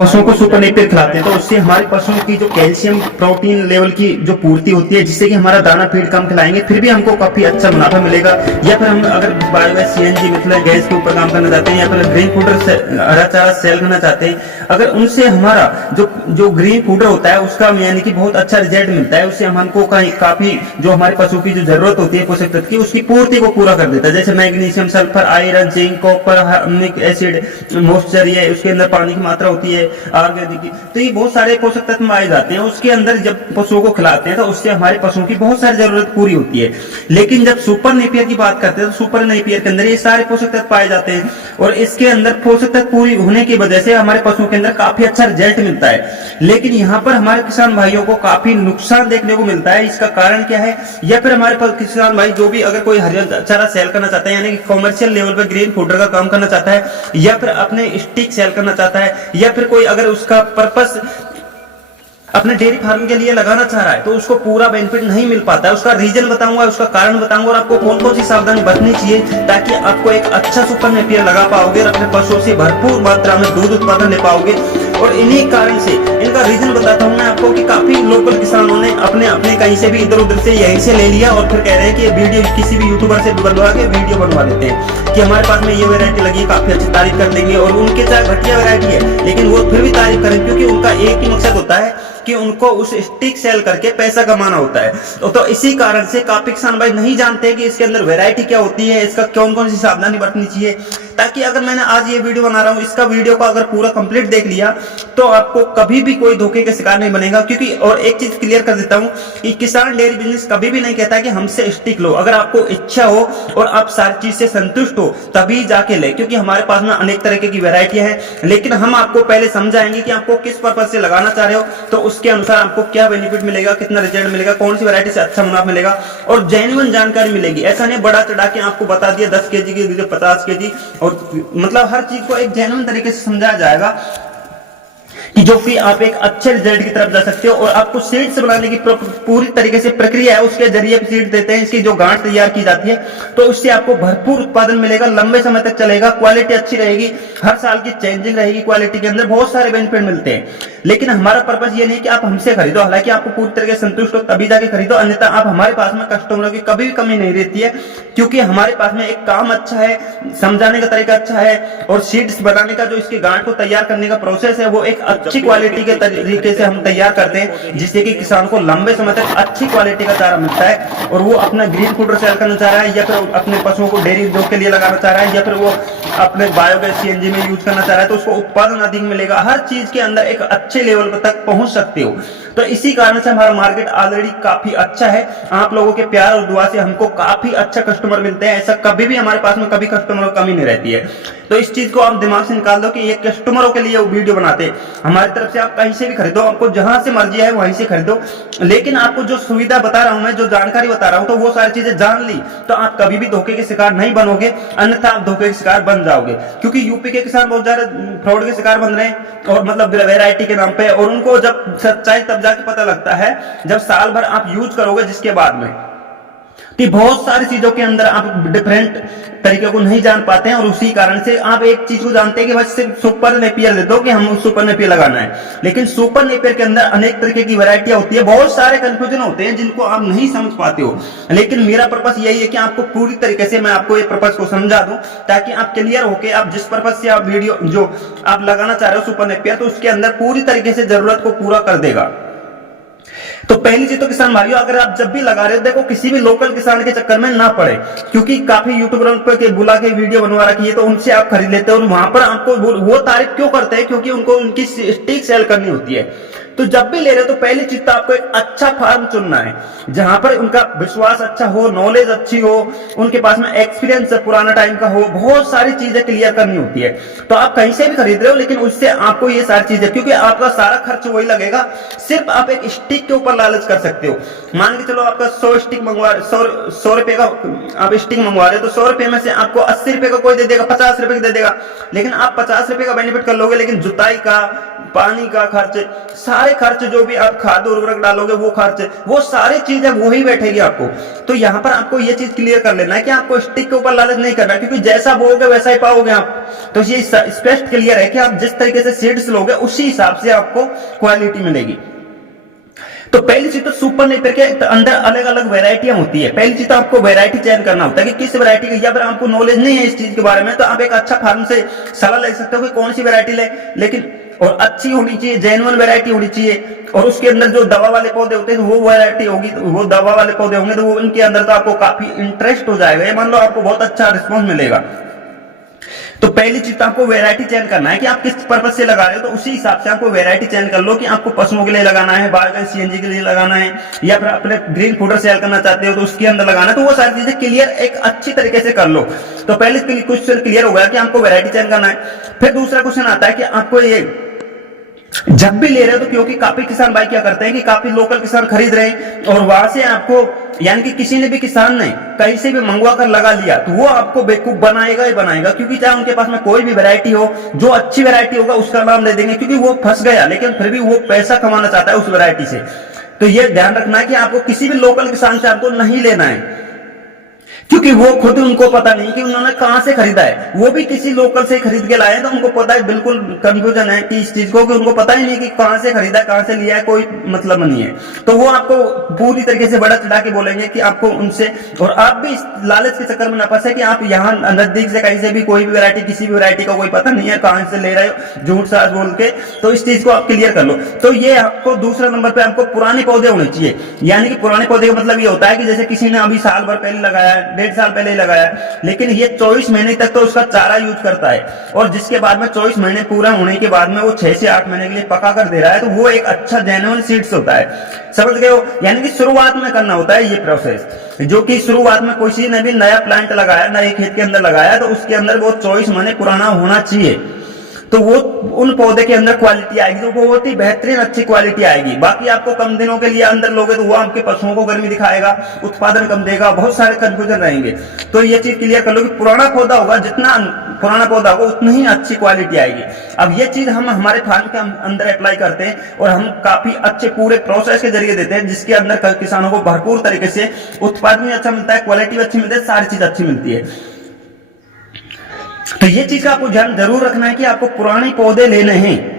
पशुओं को super Napier खिलाते हैं तो उससे हमारे पशुओं की जो कैल्शियम प्रोटीन लेवल की जो पूर्ति होती है, जिससे कि हमारा दाना फीड कम खिलाएंगे फिर भी हमको काफी अच्छा मुनाफा मिलेगा। या फिर हम अगर बायोगैस सीएनजी मतलब गैस के ऊपर काम करना चाहते हैं, या फिर ग्रीन फूडर हरा चारा सेल करना चाहते हैं, अगर उनसे हमारा जो ग्रीन फूडर होता है उसका यानी कि बहुत अच्छा रिजल्ट मिलता है, उससे हमको काफी जो हमारे पशु की जो जरूरत होती है पोषक तत्व की, उसकी पूर्ति को पूरा कर देता है। जैसे magnesium, sulphur, iron, zinc, copper, अम्लिक एसिड, मॉइस्चर, ये उसके अंदर पानी की मात्रा होती है ऑर्गेनिक की, तो ये बहुत सारे पोषक तत्व आए जाते हैं उसके अंदर। जब पशुओं को खिलाते हैं तो उससे हमारे पशुओं की बहुत सारी जरूरत पूरी होती है। लेकिन जब सुपर नेपियर की बात करते हैं तो सुपर नेपियर के अंदर ये सारे पोषक तत्व पाए जाते हैं, और इसके अंदर पोषक तत्व पूरी होने की वजह से हमारे पशुओं के अंदर काफी अच्छा रिजल्ट मिलता है। लेकिन यहाँ पर हमारे किसान भाइयों को काफी नुकसान देखने को मिलता है। इसका कारण क्या है? या फिर हमारे किसान भाई जो भी अगर कोई हरा चारा सेल करना चाहता है, यानी कि कॉमर्शियल लेवल पे ग्रीन फूडर का काम करना चाहता है, या फिर अपने स्टिक सेल करना चाहता है, या फिर कोई अगर उसका पर्पस अपने डेयरी फार्म के लिए लगाना चाह रहा है, तो उसको पूरा बेनिफिट नहीं मिल पाता है। उसका रीजन बताऊंगा, उसका कारण बताऊंगा, और आपको कौन कौन सी सावधानी बरतनी चाहिए ताकि आपको एक अच्छा सुपर नेपियर लगा पाओगे और अपने पशुओं से भरपूर मात्रा में दूध उत्पादन ले पाओगे। और इन्हीं कारण से इनका रीजन बताता हूँ मैं आपको कि काफी लोकल किसानों ने अपने कहीं से भी इधर उधर से यहीं से ले लिया और फिर कह रहे हैं कि वीडियो किसी भी यूट्यूबर से बनवा के वीडियो बनवा लेते हैं कि हमारे पास में ये वैरायटी लगी, काफी अच्छी तारीफ कर देंगे। और उनके चाहे घटिया वैरायटी है लेकिन वो फिर भी तारीफ करें, क्योंकि उनका एक ही मकसद होता है कि उनको उस स्टिक सेल करके पैसा कमाना होता है। तो इसी कारण से काफी किसान भाई नहीं जानते कि इसके अंदर वैरायटी क्या होती है, इसका कौन कौन सी सावधानी बरतनी चाहिए, ताकि अगर मैंने आज ये वीडियो बना रहा हूँ, इसका वीडियो को अगर पूरा कंप्लीट देख लिया तो आपको कभी भी कोई धोखे के शिकार नहीं बनेगा। क्योंकि और एक चीज क्लियर कर देता हूँ कि किसान डेयरी बिजनेस कभी भी नहीं कहता कि हमसे स्टिक लो। अगर आपको इच्छा हो और आप सारी चीज से संतुष्ट हो तभी जाके ले, क्योंकि हमारे पास में अनेक तरह की वैरायटियां हैं। लेकिन हम आपको पहले समझाएंगे कि आपको किस पर्पज से लगाना चाह रहे हो, तो उसके अनुसार आपको क्या बेनिफिट मिलेगा, कितना रिजल्ट मिलेगा, कौन सी वैरायटी से अच्छा मुनाफा मिलेगा, और जेन्युइन जानकारी मिलेगी। ऐसा नहीं बड़ा चढ़ा के आपको बता दिया 10 केजी की 50 केजी, और मतलब हर चीज को एक जेन्युइन तरीके से समझाया जाएगा कि जो कि आप एक अच्छे रिजल्ट की तरफ जा सकते हो। और आपको सीड्स बनाने की पूरी तरीके से प्रक्रिया है, उसके जरिए सीड देते हैं, इसकी जो गांठ तैयार की जाती है, तो उससे आपको भरपूर उत्पादन मिलेगा, लंबे समय तक चलेगा, क्वालिटी अच्छी रहेगी, हर साल की चेंजिंग रहेगी, क्वालिटी के अंदर बहुत सारे बेनिफिट मिलते हैं। लेकिन हमारा पर्पज ये नहीं कि आप हमसे खरीदो, हालांकि आपको पूरी तरीके से संतुष्ट हो तभी जाके खरीदो, अन्यथा आप हमारे पास में कस्टमरों की कभी भी कमी नहीं रहती है। क्योंकि हमारे पास में एक काम अच्छा है, समझाने का तरीका अच्छा है, और सीड्स बनाने का जो इसकी गांठ को तैयार करने का प्रोसेस है वो एक अच्छी क्वालिटी के तरीके से हम तैयार करते हैं, जिससे कि किसान को लंबे समय तक अच्छी क्वालिटी का चारा मिलता है। और वो अपना ग्रीन फूडर सेल करना चाह रहा है, या फिर अपने पशुओं को डेयरी उद्योग के लिए लगाना चाह रहा है, या फिर वो अपने बायोगैस सीएनजी में यूज करना चाह रहा है, तो उसको उत्पादन अधिक मिलेगा। हर चीज के अंदर एक अच्छे लेवल तक पहुंच सकते हो। तो इसी कारण से हमारा मार्केट ऑलरेडी काफी अच्छा है। आप लोगों के प्यार और दुआ से हमको काफी अच्छा कस्टमर मिलते हैं। ऐसा कभी भी हमारे पास में कभी कस्टमरों की कमी नहीं रहती है। तो इस चीज को आप दिमाग से निकाल दो कि ये कस्टमरों के लिए वीडियो बनाते हैं। हमारी तरफ से आप कहीं से भी खरीदो, आपको जहां से मर्जी है वहीं से खरीदो, लेकिन आपको जो सुविधा बता रहा हूं मैं, जो जानकारी बता रहा हूं, तो वो सारी चीजें जान ली तो आप कभी भी धोखे के शिकार नहीं बनोगे, अन्यथा आप धोखे के शिकार बन जाओगे। क्योंकि यूपी के किसान बहुत ज्यादा फ्रॉड के शिकार बन रहे हैं, और मतलब वैरायटी के नाम पे, और उनको जब सच्चाई तब जाके पता लगता है जब साल भर आप यूज करोगे, जिसके बाद में कि बहुत सारी चीजों के अंदर आप डिफरेंट तरीके को नहीं जान पाते हैं। और उसी कारण से आप एक चीज को जानते हैं कि बस सिर्फ सुपर नेपियर दे दो कि हम सुपर नेपियर लगाना है, लेकिन सुपर नेपियर के अंदर अनेक तरीके की वैरायटियां होती है, बहुत सारे कंफ्यूजन होते हैं जिनको आप नहीं समझ पाते हो। लेकिन मेरा पर्पस यही है कि आपको पूरी तरीके से मैं आपको ये पर्पस को समझा दूं, ताकि आप क्लियर होके आप जिस पर्पस से आप वीडियो जो आप लगाना चाह रहे हो सुपर नेपियर, तो उसके अंदर पूरी तरीके से जरूरत को पूरा कर देगा। तो पहली चीज तो किसान भाइयों, अगर आप जब भी लगा रहे हो, देखो किसी भी लोकल किसान के चक्कर में ना पड़े, क्योंकि काफी यूट्यूबरों पे बुला के वीडियो बनवा रखी है, तो उनसे आप खरीद लेते हो, और वहां पर आपको वो तारीफ क्यों करते हैं? क्योंकि उनको उनकी स्टिक सेल करनी होती है। तो जब भी ले रहे हो तो पहली चीज तो आपको एक अच्छा फार्म चुनना है, जहां पर उनका विश्वास अच्छा हो, नॉलेज अच्छी हो, उनके पास में एक्सपीरियंस पुराना टाइम का हो, बहुत सारी चीजें क्लियर करनी होती है। तो आप कहीं से भी खरीद रहे हो, लेकिन उससे आपको ये सारी चीजें, क्योंकि आपका सारा खर्च वही लगेगा, सिर्फ आप एक स्टिक के ऊपर लालच कर सकते हो। मान के चलो आपका 100 स्टिक मंगवा, 100 रुपए का आप स्टिक मंगवा रहे हो, तो 100 रुपए में से आपको 80 रुपए का कोई दे देगा, 50 रुपए का दे देगा, लेकिन आप 50 रुपए का बेनिफिट कर लोगे, लेकिन जुताई का, पानी का खर्च, सारे खर्च जो भी आप खाद उर्वरक डालोगे वो खर्च, वो सारी चीजें वही बैठेगी आपको। तो यहाँ पर आपको ये चीज क्लियर कर लेना है कि आपको स्टिक के ऊपर लालच नहीं करना, क्योंकि जैसा बोओगे वैसा ही पाओगे आप। तो ये स्पष्ट क्लियर है कि आप जिस तरीके से सीड्स लोगे उसी हिसाब से आपको क्वालिटी मिलेगी। तो पहली चीज तो सुपर नेपियर के अंदर अलग अलग वैरायटियां होती है। पहली चीज तो आपको वैरायटी चयन करना होता है कि किस वैरायटी की, या फिर आपको नॉलेज नहीं है इस चीज के बारे में तो आप एक अच्छा फार्म से सलाह ले सकते हो कि कौन सी वैरायटी ले, लेकिन और अच्छी होनी चाहिए, जेन्युइन वैरायटी होनी चाहिए। और उसके अंदर जो दवा वाले पौधे होते हैं वो वैरायटी होगी, वो दवा वाले पौधे होंगे तो वो उनके अंदर तो आपको काफी इंटरेस्ट हो जाएगा, मान लो आपको बहुत अच्छा रिस्पॉन्स मिलेगा। तो पहली चीज तो आपको वैरायटी चयन करना है कि आप किस पर्पज से लगा रहे हो, तो उसी हिसाब से आपको वैरायटी चयन कर लो कि आपको पशुओं के लिए लगाना है, बायोगैस सीएनजी के लिए लगाना है, या फिर अपने ग्रीन फूडर सेल करना चाहते हो तो उसके अंदर लगाना है। तो वो सारी चीजें क्लियर एक अच्छी तरीके से कर लो। तो पहले क्वेश्चन क्लियर हो गया कि आपको वैरायटी चयन करना है। फिर दूसरा क्वेश्चन आता है कि आपको ये जब भी ले रहे हो, तो क्योंकि काफी किसान भाई क्या करते हैं कि काफी लोकल किसान खरीद रहे हैं और वहां से आपको, यानी कि किसी ने भी किसान ने कहीं से भी मंगवा कर लगा लिया तो वो आपको बेवकूफ बनाएगा ही बनाएगा, क्योंकि चाहे उनके पास में कोई भी वैरायटी हो, जो अच्छी वैरायटी होगा उसका नाम दे देंगे, क्योंकि वो फंस गया लेकिन फिर भी वो पैसा कमाना चाहता है उस वैरायटी से। तो ये ध्यान रखना है कि आपको किसी भी लोकल किसान से आपको नहीं लेना है, क्योंकि वो खुद उनको पता नहीं कि उन्होंने कहां से खरीदा है, वो भी किसी लोकल से खरीद के लाए तो उनको पता है, बिल्कुल कंफ्यूजन है कि इस चीज को, कि उनको पता ही नहीं कि कहां से खरीदा, कहां से लिया है, कोई मतलब नहीं है। तो वो आपको पूरी तरीके से बड़ा चढ़ा के बोलेंगे कि आपको उनसे, और आप भी इस लालच के चक्कर में न फंसे कि आप यहाँ नजदीक से कहीं से भी कोई भी वैरायटी, किसी भी वैरायटी का कोई पता नहीं है कहां से ले रहे हो झूठ साज बोल के। तो इस चीज को आप क्लियर कर लो। तो ये आपको दूसरा नंबर पे आपको पुराने पौधे होने चाहिए, यानी कि पुराने पौधे का मतलब ये होता है कि जैसे किसी ने अभी साल भर पहले लगाया, 1.5 साल पहले ही लगाया, लेकिन ये 24 महीने तक तो उसका चारा यूज करता है, और जिसके बाद में 24 महीने पूरा होने के बाद में वो 6 से 8 महीने के लिए पका कर दे रहा है, तो वो एक अच्छा जेन्युइन सीड्स होता है। समझ गए हो? यानी कि शुरुआत में करना होता है ये प्रोसेस, जो कि शुरुआत में किसी ने भी नया प्लांट लगाया, नए खेत के अंदर लगाया, तो उसके अंदर वो 24 महीने पुराना होना चाहिए, तो वो उन पौधे के अंदर क्वालिटी आएगी, तो बहुत ही बेहतरीन अच्छी क्वालिटी आएगी। बाकी आपको कम दिनों के लिए अंदर लोगे तो वो आपके पशुओं को गर्मी दिखाएगा, उत्पादन कम देगा, बहुत सारे कंफ्यूजन रहेंगे। तो ये चीज क्लियर कर लो कि पुराना पौधा होगा, जितना पुराना पौधा होगा उतनी ही अच्छी क्वालिटी आएगी। अब ये चीज हम हमारे फार्म के अंदर अप्लाई करते हैं और हम काफी अच्छे पूरे प्रोसेस के जरिए देते हैं, जिसके अंदर किसानों को भरपूर तरीके से उत्पादन अच्छा मिलता है, क्वालिटी अच्छी मिलती है, सारी चीज अच्छी मिलती है। तो ये चीज का आपको ध्यान जरूर रखना है कि आपको पुराने पौधे लेने हैं।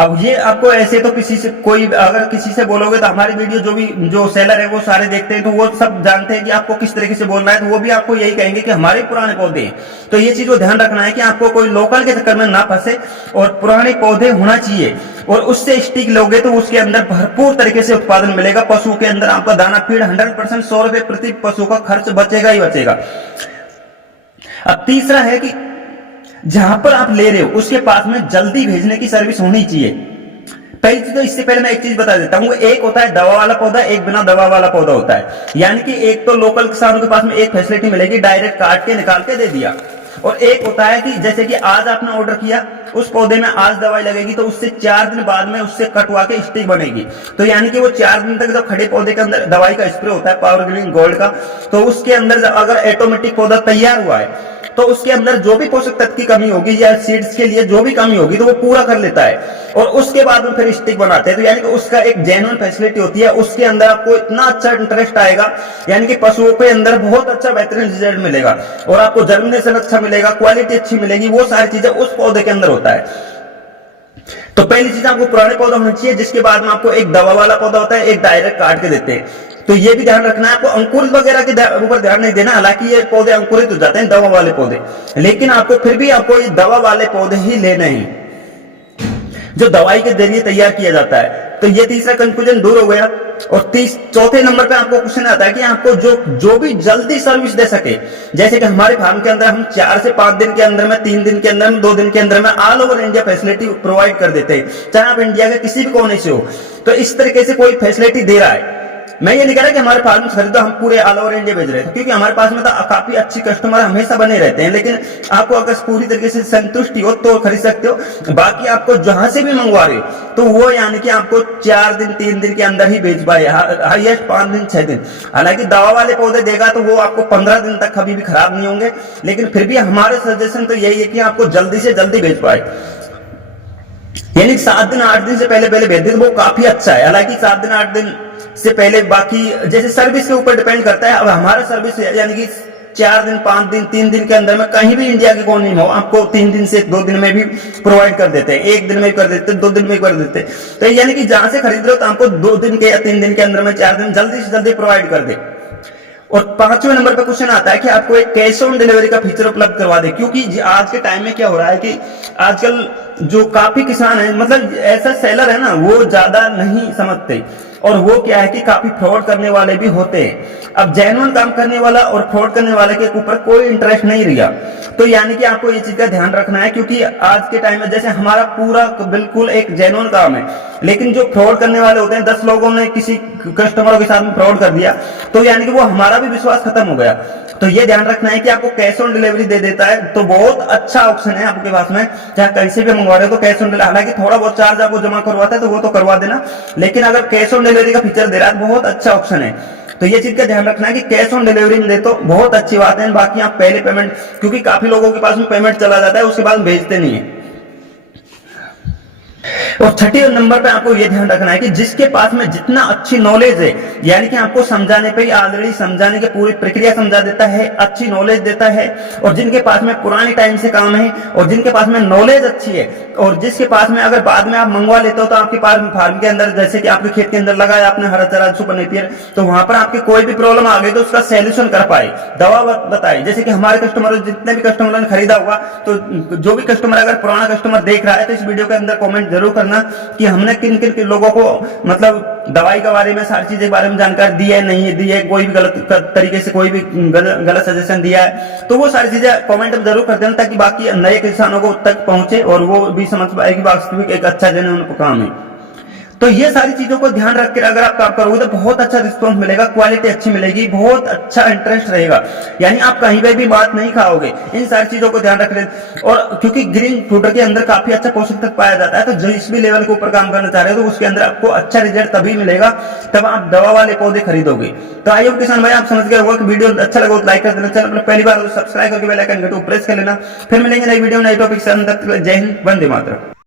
अब ये आपको ऐसे तो किसी से, कोई अगर किसी से बोलोगे तो हमारी वीडियो जो सेलर है वो सारे देखते हैं, तो वो सब जानते हैं कि आपको किस तरीके से बोलना है, तो वो भी आपको यही कहेंगे कि हमारे पुराने पौधे हैं। तो ये चीज को ध्यान रखना है कि आपको कोई लोकल के चक्कर में ना फंसे, और पुराने पौधे होना चाहिए, और उससे स्टिक लोगे तो उसके अंदर भरपूर तरीके से उत्पादन मिलेगा। पशु के अंदर आपका दाना फीड 100% 100 रुपए प्रति पशु का खर्च बचेगा ही बचेगा। अब तीसरा है कि जहां पर आप ले रहे हो उसके पास में जल्दी भेजने की सर्विस होनी चाहिए। पहली चीज तो, इससे पहले मैं एक चीज बता देता हूं, एक होता है दवा वाला पौधा, एक बिना दवा वाला पौधा होता है। यानी कि एक तो लोकल किसानों के पास में एक फैसिलिटी मिलेगी, डायरेक्ट काट के निकाल के दे दिया, और एक होता है कि जैसे कि आज आपने ऑर्डर किया, उस पौधे में आज दवाई लगेगी तो उससे 4 दिन बाद में उससे कटवा के स्टिक बनेगी। तो यानी कि वो 4 दिन तक जब खड़े पौधे के अंदर दवाई का स्प्रे होता है पावर ग्रीन गोल्ड का, तो उसके अंदर अगर ऑटोमेटिक पौधा तैयार हुआ है तो उसके अंदर जो भी पोषक तत्व की कमी होगी या सीड्स के लिए जो भी कमी होगी तो वो पूरा कर लेता है, और उसके बाद में फिर स्टिक बनाते हैं। तो यानी कि उसका एक जेन्युइन फैसिलिटी होती है, उसके अंदर आपको इतना अच्छा इंटरेस्ट आएगा, यानी कि पशुओं के अंदर बहुत अच्छा बेहतरीन रिजल्ट मिलेगा, और आपको जर्मिनेशन अच्छा मिलेगा, क्वालिटी अच्छी मिलेगी, वो सारी चीजें उस पौधे के अंदर होता है। तो पहली चीज आपको पुराने पौधा होना चाहिए, जिसके बाद में आपको एक दवा वाला पौधा होता है, एक डायरेक्ट काट के देते हैं। तो ये भी ध्यान रखना है, आपको अंकुरित वगैरह के ऊपर ध्यान नहीं देना, हालांकि ये पौधे अंकुरित हो जाते हैं दवा वाले पौधे, लेकिन आपको फिर भी आपको ये दवा वाले पौधे ही लेने हैं जो दवाई के जरिए तैयार किया जाता है। तो ये तीसरा कंफ्यूजन दूर हो गया। और चौथे नंबर पे आपको क्वेश्चन आता है कि आपको जो भी जल्दी सर्विस दे सके, जैसे कि हमारे फार्म के अंदर हम 4 से 5 दिन के अंदर में, 3 दिन के अंदर में, 2 दिन के अंदर में all over India facility provide कर देते हैं, चाहे आप इंडिया के किसी भी कोने से हो। तो इस तरीके से कोई फैसिलिटी दे रहा है। मैं ये नहीं कह रहा कि हमारे फार्म से खरीदो, हम पूरे ऑल ओवर इंडिया भेज रहे थे, क्योंकि हमारे पास में तो काफी अच्छी कस्टमर हमेशा बने रहते हैं, लेकिन आपको अगर पूरी तरीके से संतुष्टि हो तो खरीद सकते हो। बाकी आपको जहां से भी मंगवा रहे हो तो वो यानी कि आपको 4 दिन 3 दिन के अंदर ही भेज पाए, हाईएस्ट 5 दिन 6 दिन। हालांकि दवा वाले पौधे देगा तो वो आपको 15 दिन तक कभी भी खराब नहीं होंगे, लेकिन फिर भी हमारे सजेशन तो यही है कि आपको जल्दी से जल्दी भेज पाए। यानी 7 दिन 8 दिन से पहले पहले भेज दें तो वो काफी अच्छा है। हालांकि 7 दिन 8 दिन से पहले बाकी जैसे सर्विस के ऊपर डिपेंड करता है। अब हमारा सर्विस यानी कि 4 दिन 5 दिन 3 दिन के अंदर में कहीं भी इंडिया के कोने में हो आपको 3 दिन से 2 दिन में भी प्रोवाइड कर देते हैं, 1 दिन में कर देते हैं, 2 दिन में कर देते हैं। तो यानी कि जहां से खरीद रहे हो तो आपको 2 दिन के या 3 दिन के अंदर में 4 दिन जल्दी से जल्दी प्रोवाइड कर दे। और 5वें नंबर पे क्वेश्चन आता है कि आपको एक कैश ऑन डिलीवरी का फीचर उपलब्ध करवा दे, क्योंकि आज के टाइम में क्या हो रहा है कि आजकल जो काफी किसान है मतलब ऐसा सेलर है ना वो ज्यादा नहीं समझते, और वो क्या है कि काफी फ्रॉड करने वाले भी होते हैं। अब जेन्युइन काम करने वाला और फ्रॉड करने वाले के ऊपर कोई इंटरेस्ट नहीं रहा। तो यानी कि आपको ये चीज का ध्यान रखना है, क्योंकि आज के टाइम में जैसे हमारा पूरा बिल्कुल एक जेन्युइन काम है, लेकिन जो फ्रॉड करने वाले होते हैं 10 लोगों ने किसी कस्टमरों के साथ में फ्रॉड कर दिया तो यानी कि वो हमारा भी विश्वास खत्म हो गया। तो ये ध्यान रखना है कि आपको कैश ऑन डिलीवरी दे देता है तो बहुत अच्छा ऑप्शन है आपके पास में, चाहे कैसे भी मंगवा रहे हो तो कैश ऑन डिलीवरी। हालांकि थोड़ा बहुत चार्ज आपको जमा करवाता है तो वो तो करवा देना, लेकिन अगर कैश ऑन डिलीवरी का फीचर दे रहा है तो बहुत अच्छा ऑप्शन है। तो ये चीज का ध्यान रखना है कि कैश ऑन डिलीवरी में दे तो बहुत अच्छी बात है। बाकी आप पहले पेमेंट, क्योंकि काफी लोगों के पास में पेमेंट चला जाता है उसके बाद भेजते नहीं है। और 6 नंबर पे आपको यह ध्यान रखना है कि जिसके पास में जितना अच्छी नॉलेज है, यानी कि आपको समझाने पे ऑलरेडी समझाने की पूरी प्रक्रिया समझा देता है, अच्छी नॉलेज देता है, और जिनके पास में पुराने टाइम से काम है और जिनके पास में नॉलेज अच्छी है, और जिसके पास में अगर बाद में आप मंगवा लेते हो तो आपके पास फार्म के अंदर जैसे कि आपके खेत के अंदर लगाया आपने हरा चारा सुपर नेपियर, तो वहां पर आपकी कोई भी प्रॉब्लम आ गई तो उसका सॉल्यूशन कर पाए, दवा बताए। जैसे कि हमारे कस्टमर जितने भी कस्टमर ने खरीदा होगा, तो जो भी कस्टमर अगर पुराना कस्टमर देख रहा है तो इस वीडियो के अंदर कमेंट जरूर करना कि हमने किन किन लोगों को मतलब दवाई के बारे में सारी चीजें के बारे में जानकारी दी है, नहीं दी है, कोई भी गलत तरीके से कोई भी गलत सजेशन दिया है, तो वो सारी चीजें कमेंट में जरूर कर देना ताकि बाकी नए किसानों को तक पहुंचे और वो भी समझ पाए कि वास्तविक एक अच्छा जेन्युइन काम है। तो ये सारी चीजों को ध्यान रख कर अगर आप काम करोगे तो बहुत अच्छा रिस्पॉन्स मिलेगा, क्वालिटी अच्छी मिलेगी, बहुत अच्छा इंटरेस्ट रहेगा, यानी आप कहीं पे भी बात नहीं खाओगे। इन सारी चीजों को ध्यान रख रहे, और क्योंकि ग्रीन फूड के अंदर काफी अच्छा पोषक तत्व पाया जाता है, तो जिस भी लेवल के ऊपर काम करना चाह रहे हो तो उसके अंदर आपको अच्छा रिजल्ट तभी मिलेगा तब आप दवा वाले पौधे खरीदोगे। तो आइए किसान भाई, आप समझ गए होगा कि वीडियो अच्छा लगा तो लाइक कर देना, चैनल पर पहली बार तो सब्सक्राइब करके बेल आइकन घंटे प्रेस कर लेना। फिर मिलेंगे नई वीडियो नई टॉपिक से। जय हिंद, वंदे मातरम।